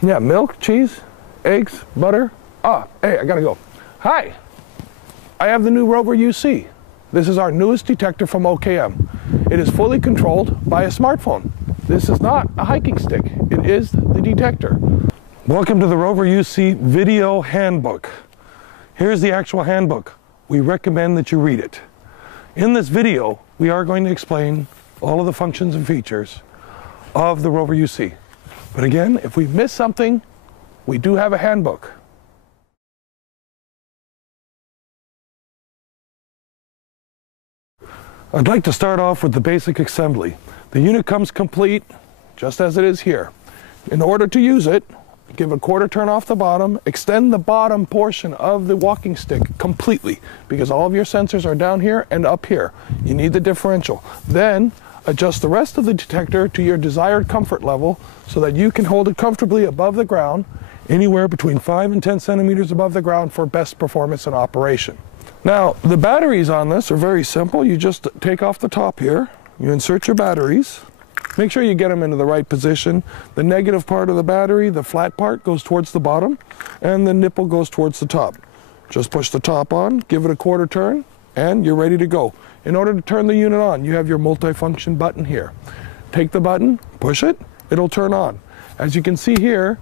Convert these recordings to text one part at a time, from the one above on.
Yeah, milk, cheese, eggs, butter. Hey, I gotta go. Hi, I have the new Rover UC. This is our newest detector from OKM. It is fully controlled by a smartphone. This is not a hiking stick. It is the detector. Welcome to the Rover UC video handbook. Here's the actual handbook. We recommend that you read it. In this video, we are going to explain all of the functions and features of the Rover UC. But again, if we miss something, we do have a handbook. I'd like to start off with the basic assembly. The unit comes complete, just as it is here. In order to use it, give a quarter turn off the bottom, extend the bottom portion of the walking stick completely, because all of your sensors are down here and up here. You need the differential. Then, adjust the rest of the detector to your desired comfort level so that you can hold it comfortably above the ground, anywhere between 5 and 10 centimeters above the ground for best performance in operation. Now, the batteries on this are very simple. You just take off the top here, you insert your batteries, make sure you get them into the right position. The negative part of the battery, the flat part, goes towards the bottom, and the nipple goes towards the top. Just push the top on, give it a quarter turn, and you're ready to go. In order to turn the unit on, you have your multifunction button here. Take the button, push it, it'll turn on. As you can see here,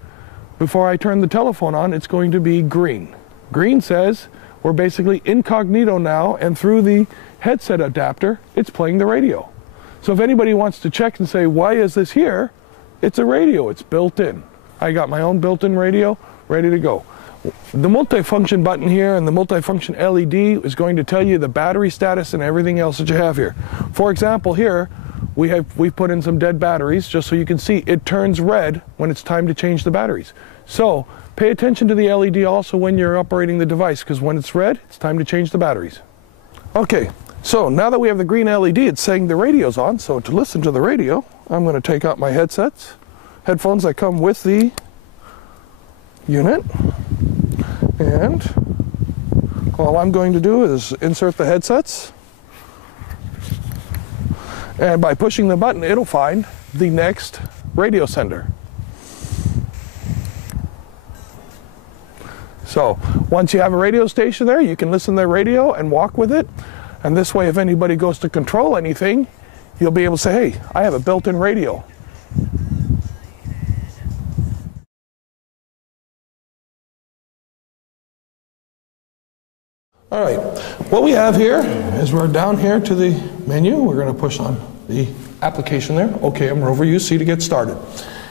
before I turn the telephone on, it's going to be green. Green says we're basically incognito now, and through the headset adapter, it's playing the radio. So if anybody wants to check and say, why is this here? It's a radio, it's built in. I got my own built-in radio, ready to go. The multifunction button here and the multifunction LED is going to tell you the battery status and everything else that you have here. For example, here, we've put in some dead batteries just so you can see it turns red when it's time to change the batteries. So pay attention to the LED also when you're operating the device, because when it's red, it's time to change the batteries. Okay, so now that we have the green LED, it's saying the radio's on. So to listen to the radio, I'm going to take out my headphones that come with the unit. And all I'm going to do is insert the headsets. And by pushing the button, it'll find the next radio sender. So once you have a radio station there, you can listen to the radio and walk with it. And this way, if anybody goes to control anything, you'll be able to say, hey, I have a built-in radio. All right, what we have here is we're down here to the menu. We're going to push on the application there. Okay, I'm Rover UC to get started.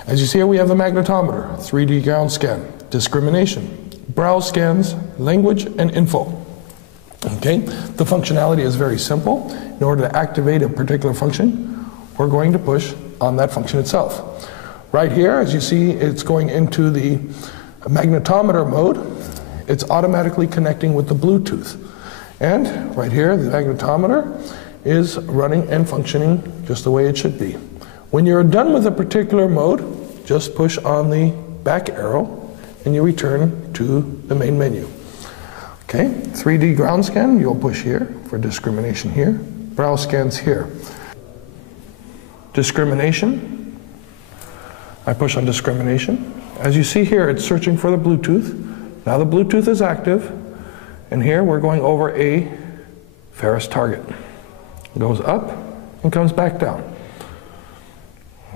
As you see here, we have the magnetometer, 3D ground scan, discrimination, browse scans, language, and info. Okay, the functionality is very simple. In order to activate a particular function, we're going to push on that function itself. Right here, as you see, it's going into the magnetometer mode. It's automatically connecting with the Bluetooth. And right here, the magnetometer is running and functioning just the way it should be. When you're done with a particular mode, just push on the back arrow and you return to the main menu. Okay, 3D ground scan, you'll push here for discrimination here. Browse scans here. Discrimination, I push on discrimination. As you see here, it's searching for the Bluetooth. Now the Bluetooth is active, and here we're going over a ferrous target. It goes up and comes back down.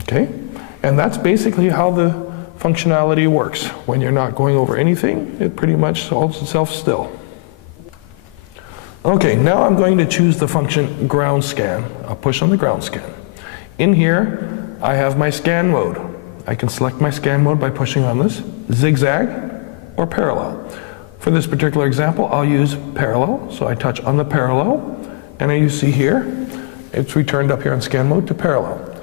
Okay, and that's basically how the functionality works. When you're not going over anything, it pretty much holds itself still. Okay, now I'm going to choose the function ground scan. I'll push on the ground scan. In here, I have my scan mode. I can select my scan mode by pushing on this, zigzag, or parallel. For this particular example, I'll use parallel, so I touch on the parallel, and as you see here, it's returned up here in scan mode to parallel.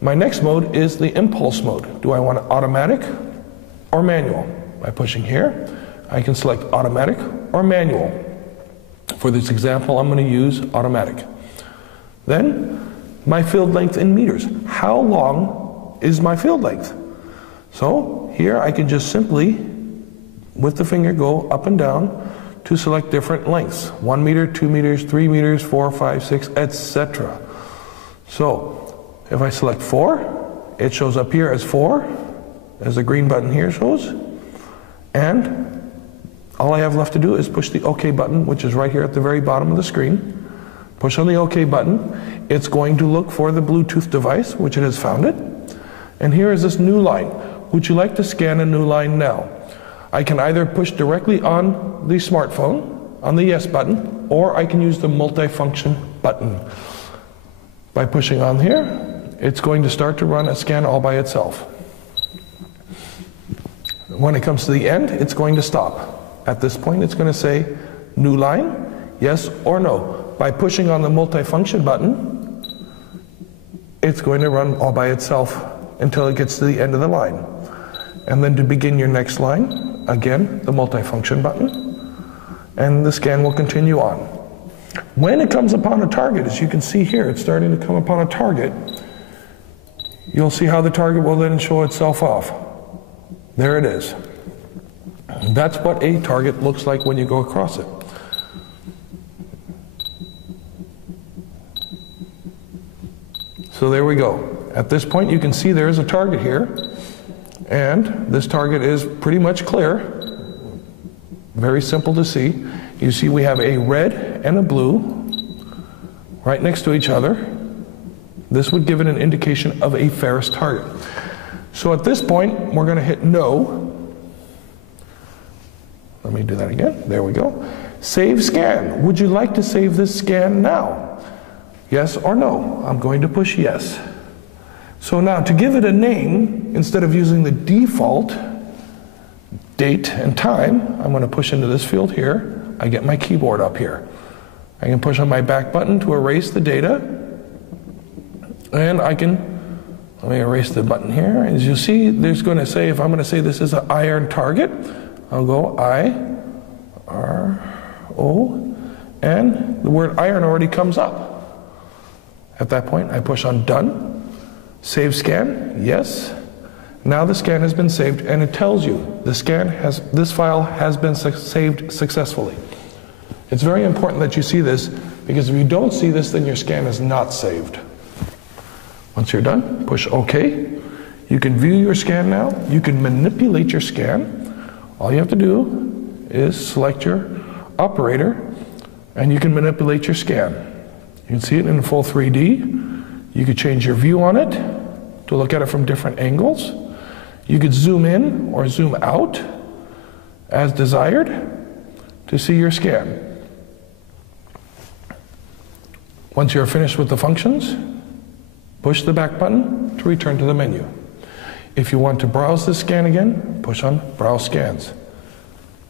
My next mode is the impulse mode. Do I want it automatic or manual? By pushing here, I can select automatic or manual. For this example, I'm going to use automatic. Then, my field length in meters. How long is my field length? So here I can just simply with the finger go up and down to select different lengths. 1 meter, 2 meters, 3 meters, 4, 5, 6, etc. So if I select 4, it shows up here as 4, as the green button here shows. And all I have left to do is push the OK button, which is right here at the very bottom of the screen. Push on the OK button. It's going to look for the Bluetooth device, which it has found it. And here is this new line. Would you like to scan a new line now? I can either push directly on the smartphone, on the yes button, or I can use the multifunction button. By pushing on here, it's going to start to run a scan all by itself. When it comes to the end, it's going to stop. At this point, it's going to say new line, yes or no. By pushing on the multifunction button, it's going to run all by itself until it gets to the end of the line. And then to begin your next line, again, the multifunction button, and the scan will continue on. When it comes upon a target, as you can see here, it's starting to come upon a target, you'll see how the target will then show itself off. There it is. That's what a target looks like when you go across it. So there we go. At this point, you can see there is a target here, and this target is pretty much clear. Very simple to see. You see we have a red and a blue right next to each other. This would give it an indication of a ferrous target. So at this point, we're going to hit no. Let me do that again. There we go. Save scan. Would you like to save this scan now? Yes or no? I'm going to push yes. So now to give it a name, instead of using the default date and time, I'm going to push into this field here. I get my keyboard up here. I can push on my back button to erase the data. And I can, let me erase the button here. As you see, there's going to say, if I'm going to say this is an iron target, I'll go I-R-O, and the word iron already comes up. At that point, I push on done. Save scan, yes. Now the scan has been saved, and it tells you this file has been saved successfully. It's very important that you see this, because if you don't see this, then your scan is not saved. Once you're done, push OK. You can view your scan now. You can manipulate your scan. All you have to do is select your operator, and you can manipulate your scan. You can see it in full 3D. You could change your view on it to look at it from different angles. You could zoom in or zoom out as desired to see your scan. Once you're finished with the functions, push the back button to return to the menu. If you want to browse the scan again, push on Browse Scans.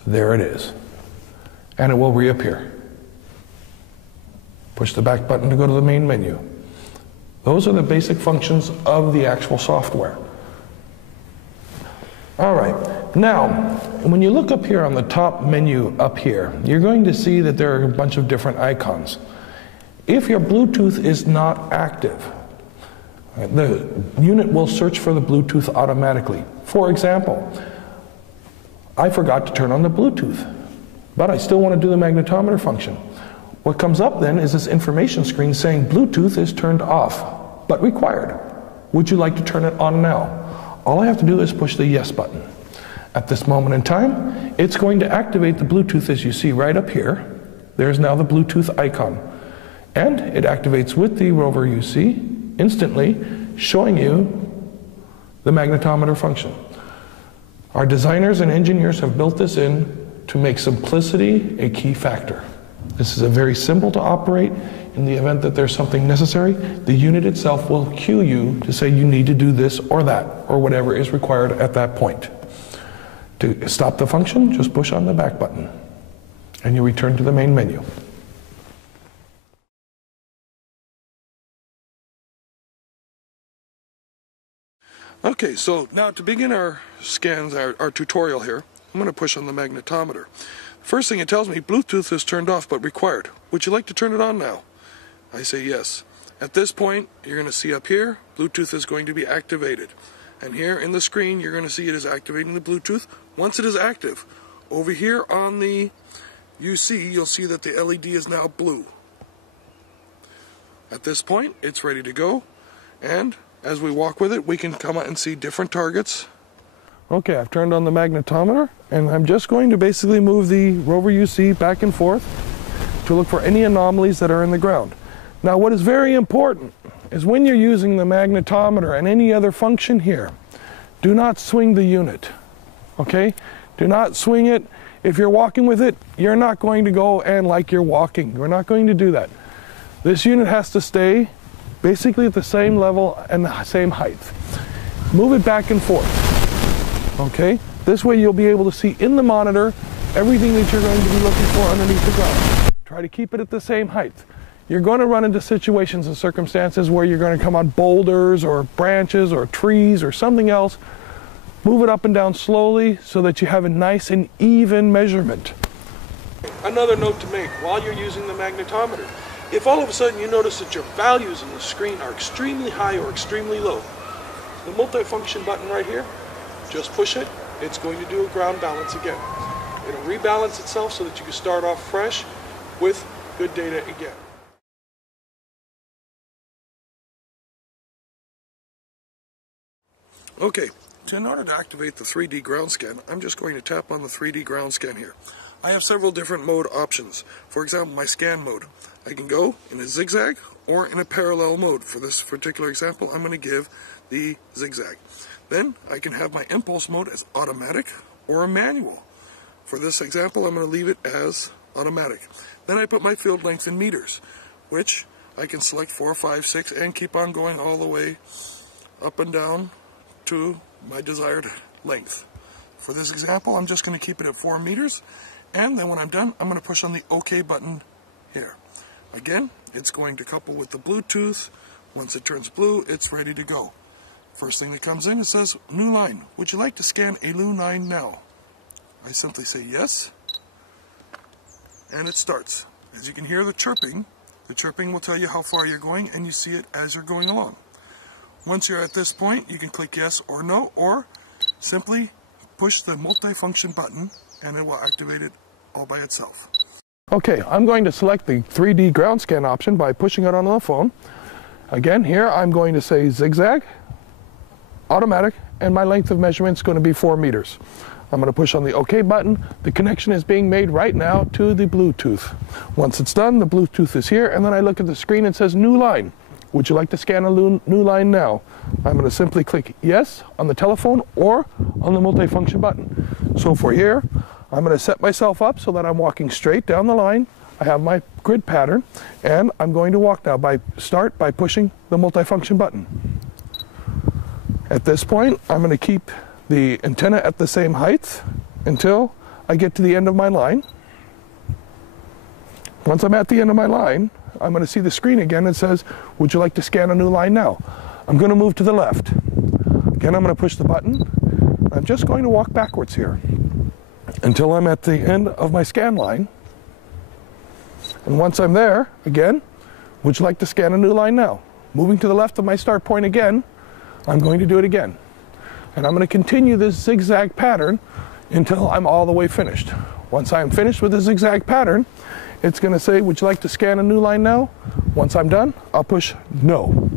There it is. And it will reappear. Push the back button to go to the main menu. Those are the basic functions of the actual software. All right, now, when you look up here on the top menu up here, you're going to see that there are a bunch of different icons. If your Bluetooth is not active, the unit will search for the Bluetooth automatically. For example, I forgot to turn on the Bluetooth, but I still want to do the magnetometer function. What comes up then is this information screen saying Bluetooth is turned off, but required. Would you like to turn it on now? All I have to do is push the yes button. At this moment in time, it's going to activate the Bluetooth as you see right up here. There's now the Bluetooth icon. And it activates with the Rover UC instantly, showing you the magnetometer function. Our designers and engineers have built this in to make simplicity a key factor. This is a very simple to operate. In the event that there's something necessary, the unit itself will cue you to say you need to do this or that, or whatever is required at that point. To stop the function, just push on the back button, and you return to the main menu. Okay, so now to begin our scans, our tutorial here, I'm going to push on the magnetometer. First thing it tells me, Bluetooth is turned off but required. Would you like to turn it on now? I say yes. At this point, you're going to see up here, Bluetooth is going to be activated. And here in the screen, you're going to see it is activating the Bluetooth. Once it is active, over here on the UC, you'll see that the LED is now blue. At this point, it's ready to go. And as we walk with it, we can come out and see different targets Okay, I've turned on the magnetometer, and I'm just going to basically move the Rover UC back and forth to look for any anomalies that are in the ground. Now, what is very important is when you're using the magnetometer and any other function here, do not swing the unit, okay? Do not swing it. If you're walking with it, you're not going to go and like you're walking. We're not going to do that. This unit has to stay basically at the same level and the same height. Move it back and forth, okay? This way you'll be able to see in the monitor everything that you're going to be looking for underneath the ground. Try to keep it at the same height. You're going to run into situations and circumstances where you're going to come on boulders or branches or trees or something else. Move it up and down slowly so that you have a nice and even measurement. Another note to make while you're using the magnetometer. If all of a sudden you notice that your values on the screen are extremely high or extremely low, the multifunction button right here, just push it. It's going to do a ground balance again. It'll rebalance itself so that you can start off fresh with good data again. Okay, so in order to activate the 3D ground scan, I'm just going to tap on the 3D ground scan here. I have several different mode options. For example, my scan mode. I can go in a zigzag or in a parallel mode. For this particular example, I'm going to give the zigzag. Then I can have my impulse mode as automatic or a manual. For this example, I'm going to leave it as automatic. Then I put my field length in meters, which I can select 4, 5, 6, and keep on going all the way up and down to my desired length. For this example, I'm just going to keep it at 4 meters, and then when I'm done, I'm going to push on the OK button here. Again, it's going to couple with the Bluetooth. Once it turns blue, it's ready to go. First thing that comes in, it says, new line. Would you like to scan a new line now? I simply say yes, and it starts. As you can hear the chirping will tell you how far you're going, and you see it as you're going along. Once you're at this point, you can click yes or no, or simply push the multifunction button, and it will activate it all by itself. Okay, I'm going to select the 3D ground scan option by pushing it on the phone. Again, here I'm going to say zigzag, automatic, and my length of measurement is going to be 4 meters. I'm going to push on the OK button. The connection is being made right now to the Bluetooth. Once it's done, the Bluetooth is here, and then I look at the screen and it says new line. Would you like to scan a new line now? I'm going to simply click yes on the telephone or on the multifunction button. So for here, I'm going to set myself up so that I'm walking straight down the line. I have my grid pattern, and I'm going to walk now by pushing the multifunction button. At this point, I'm going to keep the antenna at the same height until I get to the end of my line. Once I'm at the end of my line, I'm going to see the screen again that says, would you like to scan a new line now? I'm going to move to the left. Again, I'm going to push the button. I'm just going to walk backwards here until I'm at the end of my scan line. And once I'm there, again, would you like to scan a new line now? Moving to the left of my start point again, I'm going to do it again. And I'm going to continue this zigzag pattern until I'm all the way finished. Once I'm finished with the zigzag pattern, it's going to say, would you like to scan a new line now? Once I'm done, I'll push no.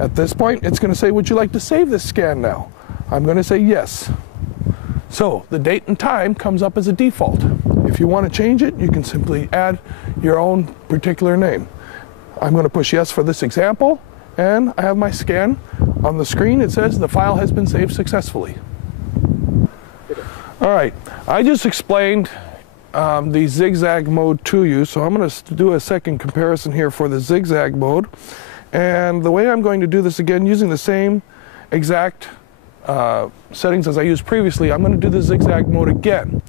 At this point, it's going to say, would you like to save this scan now? I'm going to say yes. So the date and time comes up as a default. If you want to change it, you can simply add your own particular name. I'm going to push yes for this example, and I have my scan. On the screen, it says the file has been saved successfully. All right, I just explained the zigzag mode to you, so I'm going to do a second comparison here for the zigzag mode. And the way I'm going to do this again, using the same exact settings as I used previously, I'm going to do the zigzag mode again.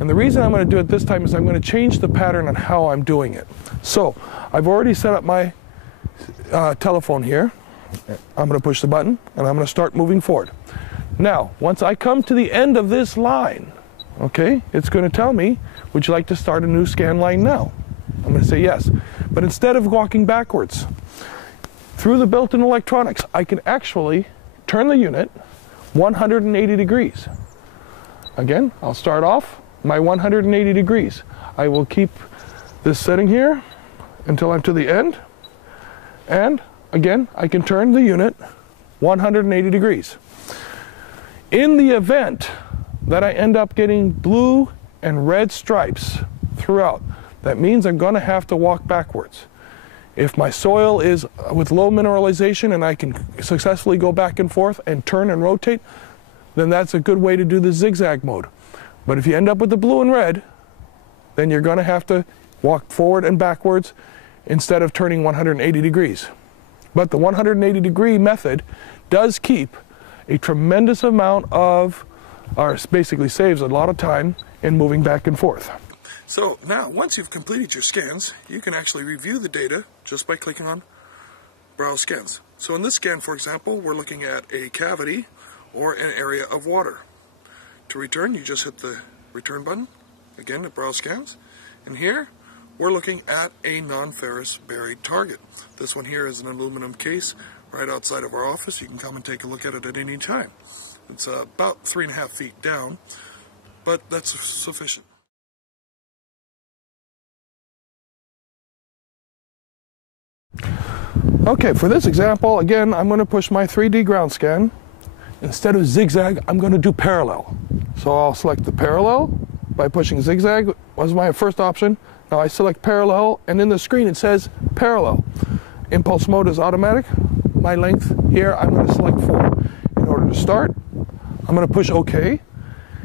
And the reason I'm going to do it this time is I'm going to change the pattern on how I'm doing it. So I've already set up my telephone here. I'm going to push the button, and I'm going to start moving forward. Now, once I come to the end of this line, okay, it's going to tell me, would you like to start a new scan line now? I'm going to say yes. But instead of walking backwards, through the built-in electronics, I can actually turn the unit 180 degrees. Again, I'll start off my 180 degrees. I will keep this setting here until I'm to the end, and again, I can turn the unit 180 degrees. In the event that I end up getting blue and red stripes throughout, that means I'm going to have to walk backwards. If my soil is with low mineralization and I can successfully go back and forth and turn and rotate, then that's a good way to do the zigzag mode. But if you end up with the blue and red, then you're going to have to walk forward and backwards instead of turning 180 degrees. But the 180 degree method does keep a tremendous amount of, or basically saves a lot of time in moving back and forth. So now, once you've completed your scans, you can actually review the data just by clicking on Browse Scans. So in this scan, for example, we're looking at a cavity or an area of water. To return, you just hit the return button, again to Browse Scans. And here, we're looking at a non-ferrous buried target. This one here is an aluminum case right outside of our office. You can come and take a look at it at any time. It's about 3.5 feet down, but that's sufficient. Okay, for this example, again, I'm going to push my 3D ground scan. Instead of zigzag, I'm going to do parallel. So I'll select the parallel by pushing zigzag, was my first option. Now I select parallel, and in the screen it says parallel. Impulse mode is automatic. My length here, I'm going to select 4. In order to start, I'm going to push OK.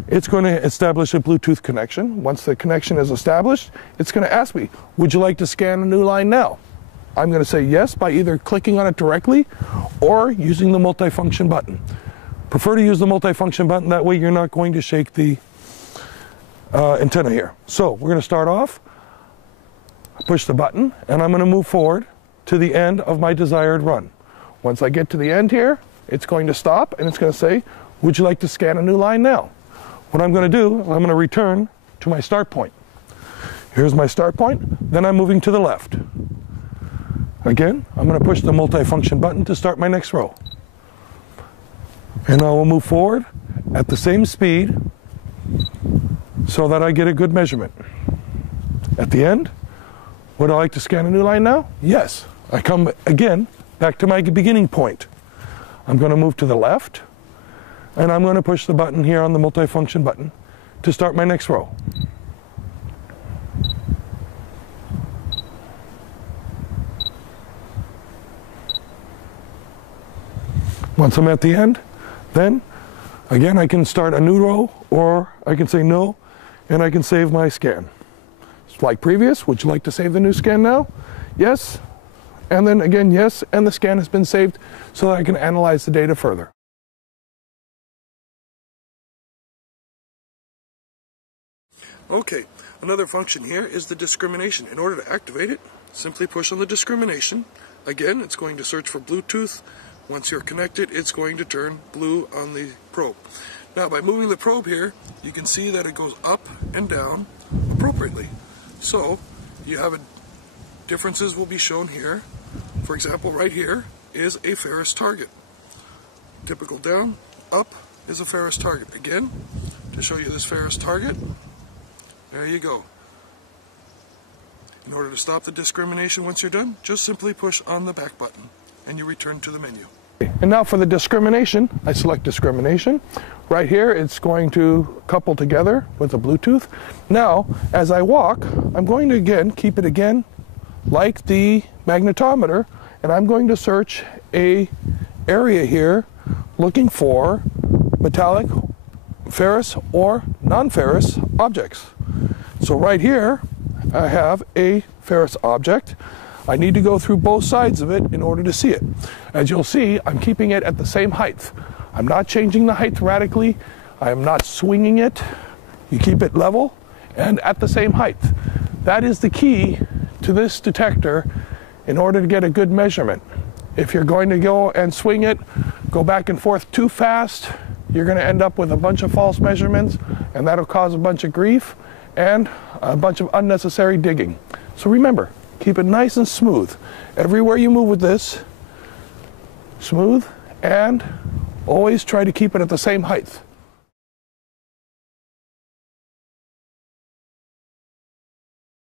It's going to establish a Bluetooth connection. Once the connection is established, it's going to ask me, would you like to scan a new line now? I'm going to say yes by either clicking on it directly or using the multifunction button. Prefer to use the multifunction button, that way you're not going to shake the antenna here. So we're going to start off, push the button, and I'm going to move forward to the end of my desired run. Once I get to the end here, it's going to stop and it's going to say, would you like to scan a new line now? What I'm going to do, I'm going to return to my start point. Here's my start point, then I'm moving to the left. Again, I'm going to push the multifunction button to start my next row. And I will move forward at the same speed so that I get a good measurement. At the end, would I like to scan a new line now? Yes. I come again back to my beginning point. I'm going to move to the left, and I'm going to push the button here on the multifunction button to start my next row. Once I'm at the end, then again I can start a new row, or I can say no, and I can save my scan. It's like previous, would you like to save the new scan now? Yes, and then again yes, and the scan has been saved so that I can analyze the data further. Okay, another function here is the discrimination. In order to activate it, simply push on the discrimination. Again, it's going to search for Bluetooth. Once you're connected, it's going to turn blue on the probe. Now, by moving the probe here, you can see that it goes up and down appropriately. So, you have differences will be shown here. For example, right here is a ferrous target. Typical down, up is a ferrous target. Again, to show you this ferrous target, there you go. In order to stop the discrimination once you're done, just simply push on the back button and you return to the menu. And now for the discrimination, I select discrimination. Right here, it's going to couple together with the Bluetooth. Now, as I walk, I'm going to again keep it again like the magnetometer, and I'm going to search a area here looking for metallic, ferrous, or non-ferrous objects. So right here, I have a ferrous object. I need to go through both sides of it in order to see it. As you'll see, I'm keeping it at the same height. I'm not changing the height radically. I am not swinging it. You keep it level and at the same height. That is the key to this detector in order to get a good measurement. If you're going to go and swing it, go back and forth too fast, you're going to end up with a bunch of false measurements, and that'll cause a bunch of grief and a bunch of unnecessary digging. So remember, keep it nice and smooth. Everywhere you move with this, smooth, and always try to keep it at the same height.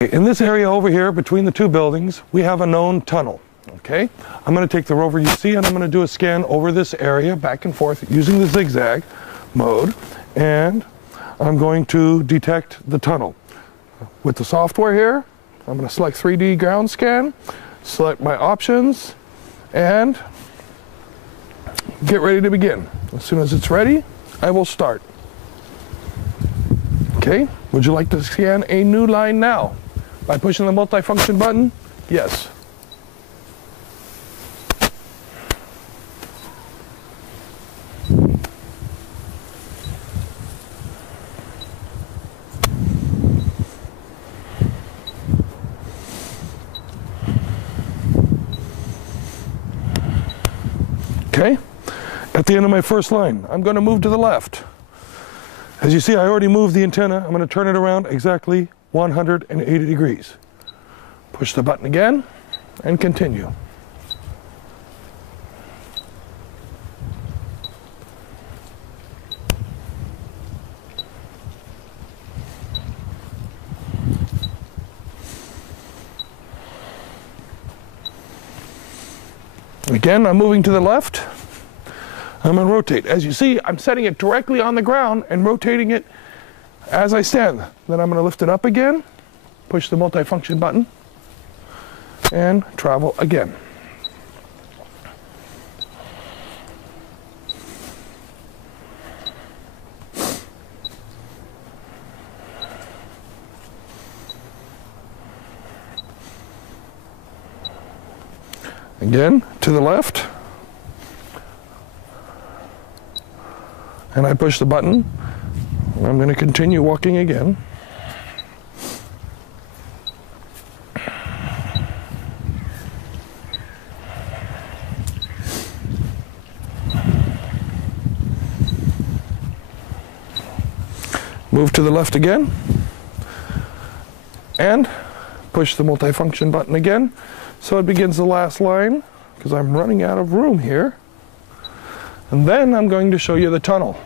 In this area over here between the two buildings, we have a known tunnel. Okay, I'm going to take the Rover UC and I'm going to do a scan over this area back and forth using the zigzag. mode, and I'm going to detect the tunnel. With the software here, I'm going to select 3D ground scan, select my options, and get ready to begin. As soon as it's ready, I will start. Okay, would you like to scan a new line now? By pushing the multifunction button? Yes. Okay, at the end of my first line, I'm going to move to the left. As you see, I already moved the antenna. I'm going to turn it around exactly 180 degrees. Push the button again and continue. Again, I'm moving to the left. I'm going to rotate. As you see, I'm setting it directly on the ground and rotating it as I stand. Then I'm going to lift it up again, push the multifunction button, and travel again. Again, to the left. And I push the button. I'm going to continue walking again. Move to the left again. And push the multifunction button again. So it begins the last line, because I'm running out of room here. And then I'm going to show you the tunnel.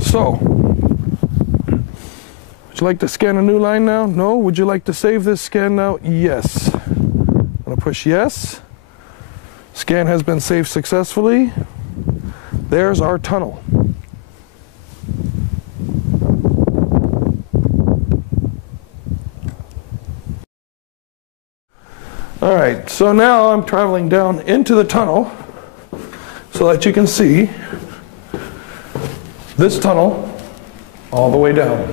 So, would you like to scan a new line now? No? Would you like to save this scan now? Yes. I'm going to push yes. Scan has been saved successfully. There's our tunnel. All right, so now I'm traveling down into the tunnel so that you can see this tunnel all the way down.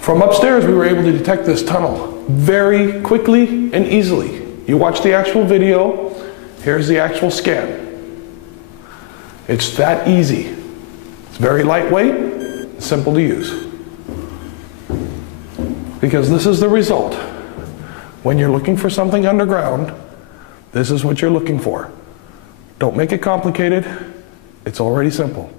From upstairs, we were able to detect this tunnel very quickly and easily. You watch the actual video, here's the actual scan. It's that easy. It's very lightweight, simple to use. Because this is the result. When you're looking for something underground, this is what you're looking for. Don't make it complicated. It's already simple.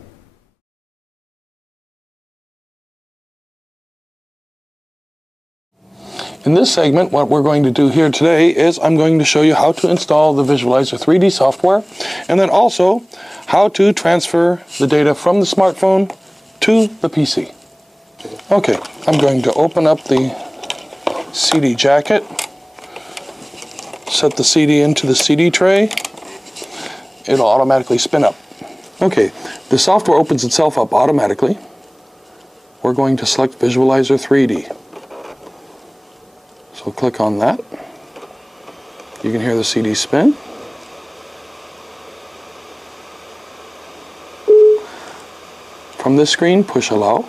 In this segment, what we're going to do here today is I'm going to show you how to install the Visualizer 3D software, and then also how to transfer the data from the smartphone to the PC. Okay, I'm going to open up the CD jacket, set the CD into the CD tray. It'll automatically spin up. Okay, the software opens itself up automatically. We're going to select Visualizer 3D. So click on that. You can hear the CD spin. From this screen, push allow.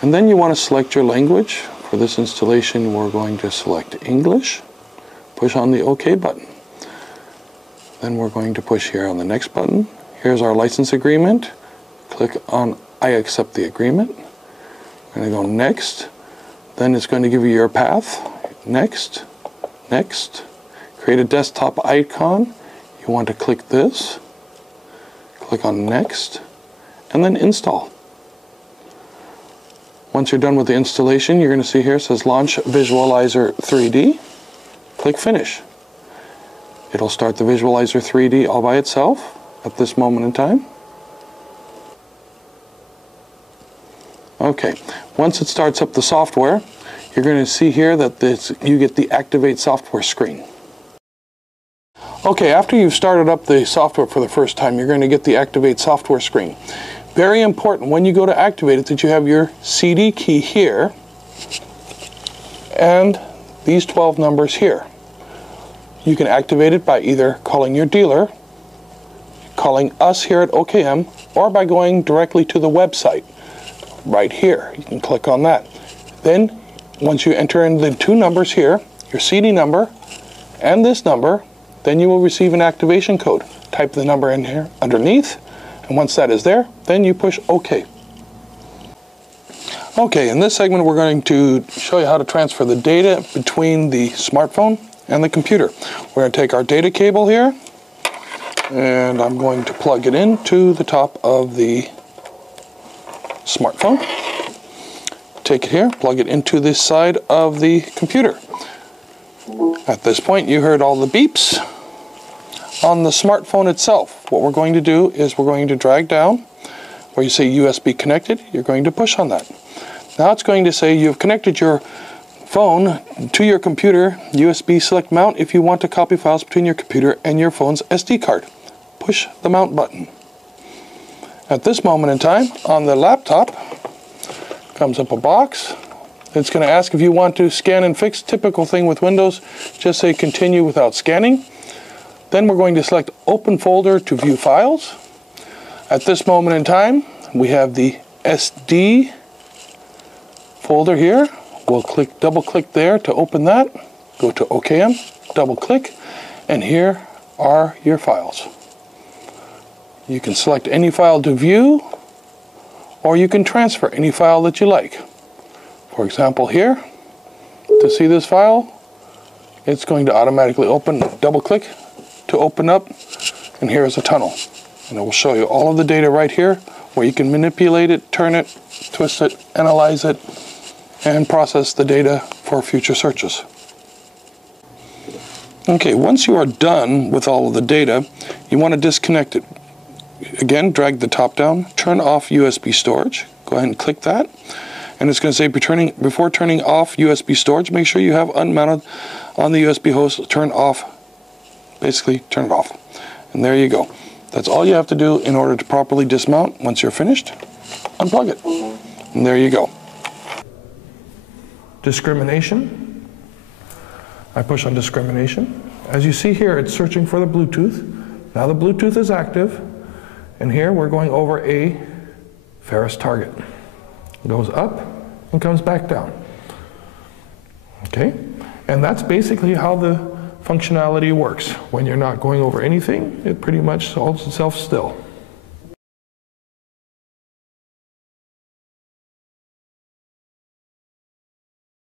And then you want to select your language. For this installation, we're going to select English. Push on the OK button. Then we're going to push here on the next button. Here's our license agreement. Click on I accept the agreement. We're going to go next. Then it's going to give you your path. Next, next. Create a desktop icon. You want to click this. Click on next, and then install. Once you're done with the installation, you're going to see here it says Launch Visualizer 3D. Click Finish. It'll start the Visualizer 3D all by itself at this moment in time. Okay, once it starts up the software, you're going to see here that you get the Activate Software screen. Okay, after you've started up the software for the first time, you're going to get the Activate Software screen. Very important when you go to activate it that you have your CD key here and these 12 numbers here. You can activate it by either calling your dealer, calling us here at OKM, or by going directly to the website right here. You can click on that. Then once you enter in the two numbers here, your CD number and this number, then you will receive an activation code. Type the number in here underneath, and once that is there, then you push OK. Okay, in this segment we're going to show you how to transfer the data between the smartphone and the computer. We're going to take our data cable here, and I'm going to plug it into the top of the smartphone. Take it here, plug it into this side of the computer. At this point, you heard all the beeps on the smartphone itself. What we're going to do is we're going to drag down where you say USB connected. You're going to push on that. Now it's going to say you've connected your phone to your computer. USB select mount if you want to copy files between your computer and your phone's SD card. Push the mount button. At this moment in time, on the laptop, comes up a box. It's going to ask if you want to scan and fix. Typical thing with Windows, just say continue without scanning. Then we're going to select open folder to view files. At this moment in time, we have the SD folder here. We'll double click there to open that. Go to OKM, double click, and here are your files. You can select any file to view, or you can transfer any file that you like. For example here, to see this file, it's going to automatically open, double click to open up, and here is a tunnel. And it will show you all of the data right here, where you can manipulate it, turn it, twist it, analyze it, and process the data for future searches. Okay, once you are done with all of the data, you want to disconnect it. Again, drag the top down, turn off USB storage. Go ahead and click that. And it's going to say before turning off USB storage, make sure you have unmounted on the USB host, turn off, basically turn it off. And there you go. That's all you have to do in order to properly dismount. Once you're finished, unplug it. And there you go. Discrimination. I push on discrimination. As you see here, it's searching for the Bluetooth. Now the Bluetooth is active. And here we're going over a ferrous target. It goes up and comes back down. Okay? And that's basically how the functionality works. When you're not going over anything, it pretty much holds itself still.